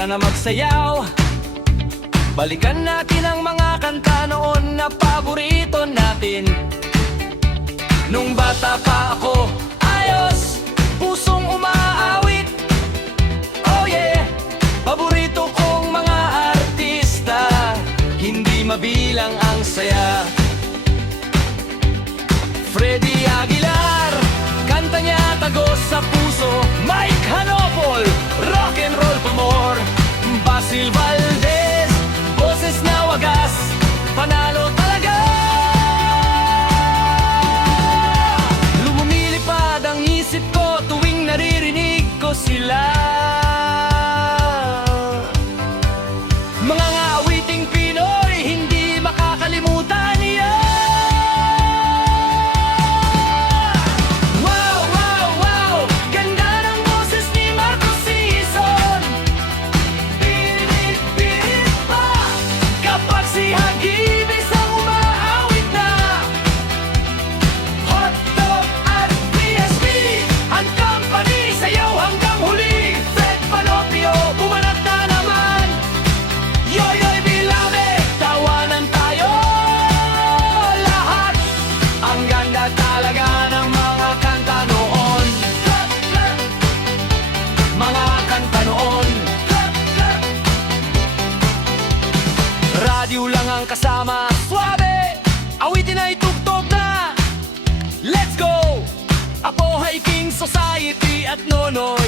Tara na magsayaw, balikan natin ang mga kanta noon na paborito natin. Nung bata pa ako, ayos, pusong umaawit. Oh yeah, paborito kong mga artista, hindi mabilang ang saya. Freddy Aguilar, kanta niya tagos sa puso. Mike Hanopol, rock and roll pamor. Basil Valdez, boses na wagas, panalo talaga. Lumilipad ang isip ko tuwing naririnig ko sila. Mga awiting Pinoy, hindi makakalimutan niya. Radyo lang ang kasama, suabe, awitin ay tugtog na. Let's go! Apo Hiking Society at Nono.